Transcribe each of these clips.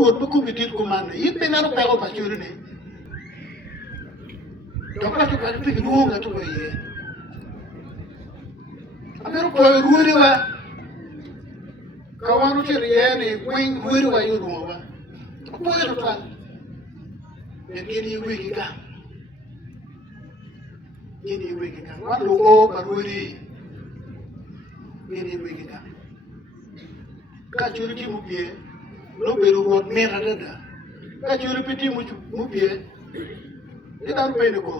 ruột nó cũng bị tiết của mình ít bên nó phải có phải chưa này đó là chúng ta phải cái nuông là chúng ta vậy anh biết rồi ruồi đi vào kawan itu dia ni wing ruồi vào yêu ruồi vào apa yang tu kan ini ruồi kita ini ruồi kita wan logo baru ini ruồi kita kacuri ti mubie lo beru ruột merah ada kacuri piti mubie kita rupai ni ko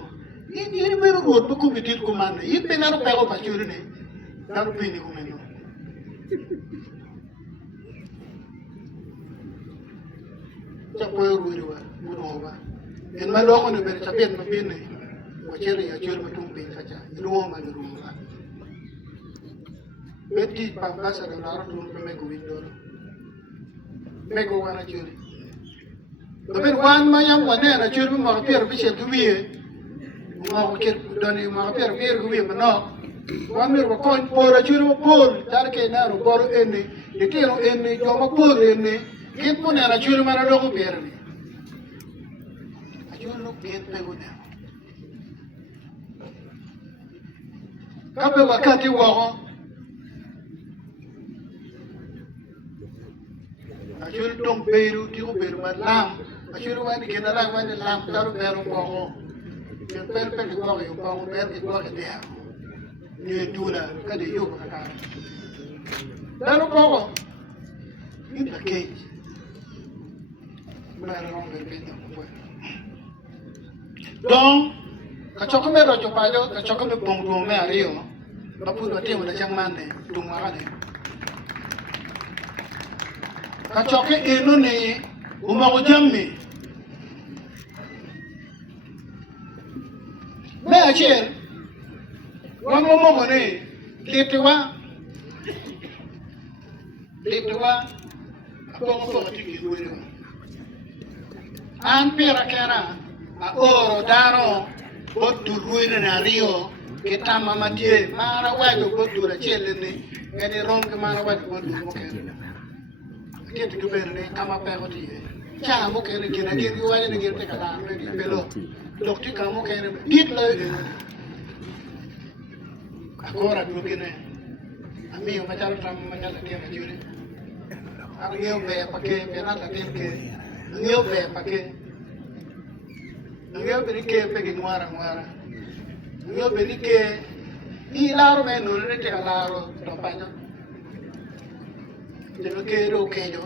ini beru ruột buku bitit ko mana ini benar pego kacuri ni daru pini ko meno capo ruồi wa buno wa en ma lo ko ni ber capien ma pin ni ko chere ya chere ma tum pin kaca ilo ma ni ruwa beti pambasa da laro tum pe me ko windo me ko wana chere ber wan ma yang wane na chere ma pier bi chen ku wiye ma ko ker doni ma pier ku wiye ma no wan mir ko kon pora chere ma por dar ke na ro bor enni de tero enni jo ma por enni git mo na chere ma ro ko pier ni chere no pier pe ko na kape wakati wao achul tong beru ti ko beru malam achul wani kenala wani lam taru beru wao ke per ko wao yo wao ber ki ko ke dia ni dula ka de yo ka daru wao in the cage mara ro ber pe ko donc kacoko me rojo pajo kacoko me bong me ario bapu do te wala chang mane tung ma ade kacoko eno ne uma ko jamme me acher wan mo ne letwa ko tiki duwe an pera kera a oro daro botu ruina na rio ke tama matie mara wajo botu la chele ni ngani ronge mara wajo botu mo ke ke tu ber ne kama pe hoti cha mo ke ne gina ge yu wajo ne ge te kala ne di pelo dokti kamo ke ne dit la akora du ke ne ami o machal tam machal te ma jure ak ngeu be pake be na ta te ke ngeu be pake ngeo benike pegi ngwara ngeo benike i laro me no le te laro to panyo de no ke ro kejo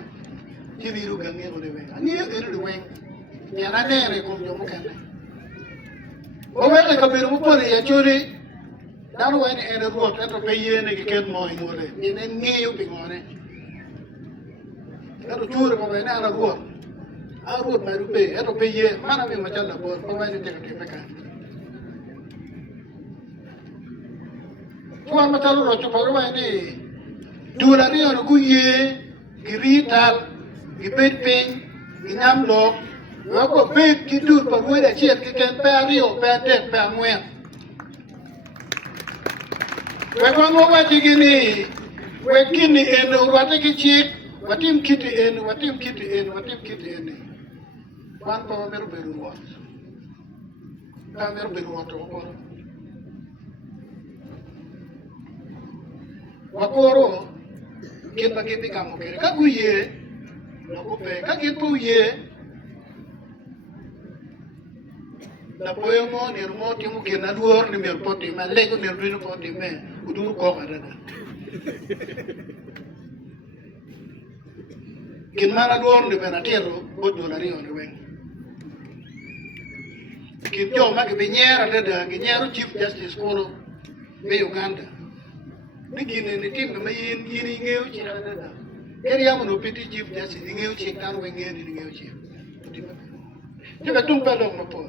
ti viru gange no le wen ani e ro wen ya na ne ko yo mo kan o me ka beru mo pore ya chori daru wen e ro to pe ye ne ke ken mo mo le ni ne ngeo pe ngone ro chori ko me na ro arut maru pe eto pe ye mana me macam la bor ko wani te ke peka tuan macam ro cho paru wani dula ri ono ku ye girital gibet pen ginam lo wa ko pe ki dur pa we da chet ke ken pe rio pe te pe ngwe we ko mo wa ji gini we kini en wa te ki chik watim kiti en wan pa meru beru wat ta meru beru wat ko wakoro kin ba kin kamu kere ka guye lo ko pe ka kin pu ye la poyo mo ni mo ti mo kin na duor ni mer poti ma le ko mer duino poti me udu ko ada kin mara duor ni bena tero bodo la rio ni wen kin jo ma ke benyera da ke nyero chief justice kono be Uganda ni kin ni tim na yin ngeu chi da keri amu no piti chief justice ngeu chi kan wen ngeu ni ngeu chi ti ba tung pa lo mo po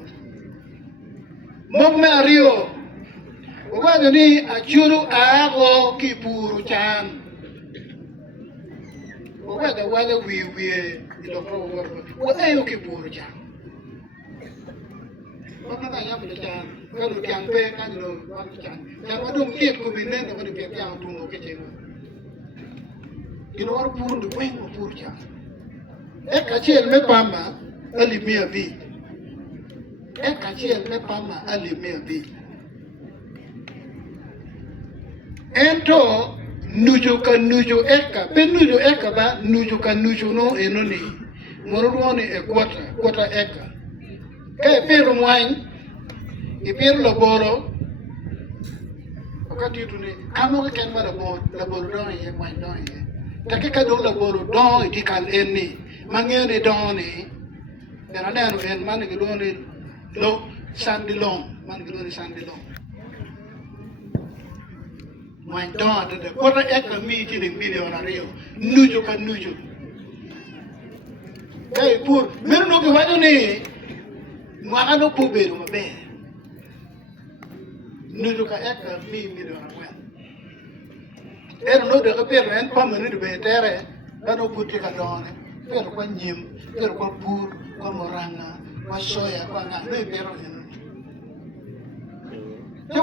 mo me rio o ba ni achuru ago kipuru chan o ba da wale wi ilo pro wo ayo kipuru chan Bapa tak yang belajar, kalau tiang pe kan lo belajar. Yang ada melihat kuminen, tapi ada pihak yang tunggu kecil. Di luar pun di wing pun jah. eka chiel me pama alimia bi eka chiel me pama alimia bi ento nujo ka nujo eka pe nujo eka ba nujo ka nujo no enoni moro duoni e kwata eka ke pero mwany e pero laboro wakati tu ni kamo ke ken mara laboro don ye mwany don ye take ka do laboro don di kan enni mangere don ni era neno en man ke do ni lo sandilong man ke do ni sandilong mwany don de kwata eka mi ti ni million ario nujo ka nujo hey pur meru no ke wado ni mwaka no pubero maber nujo ka eka mi million akwen ero no de ka pero en pamani de betere ano puti ka done pero kwa nyim pero kwa pur kwa moranga kwa soya kwa nga no pero eno te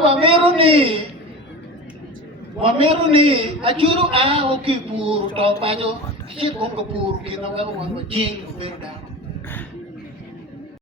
wa mero ni ajuru a okipur to panyo chi ko pur ki no ga won jing pero da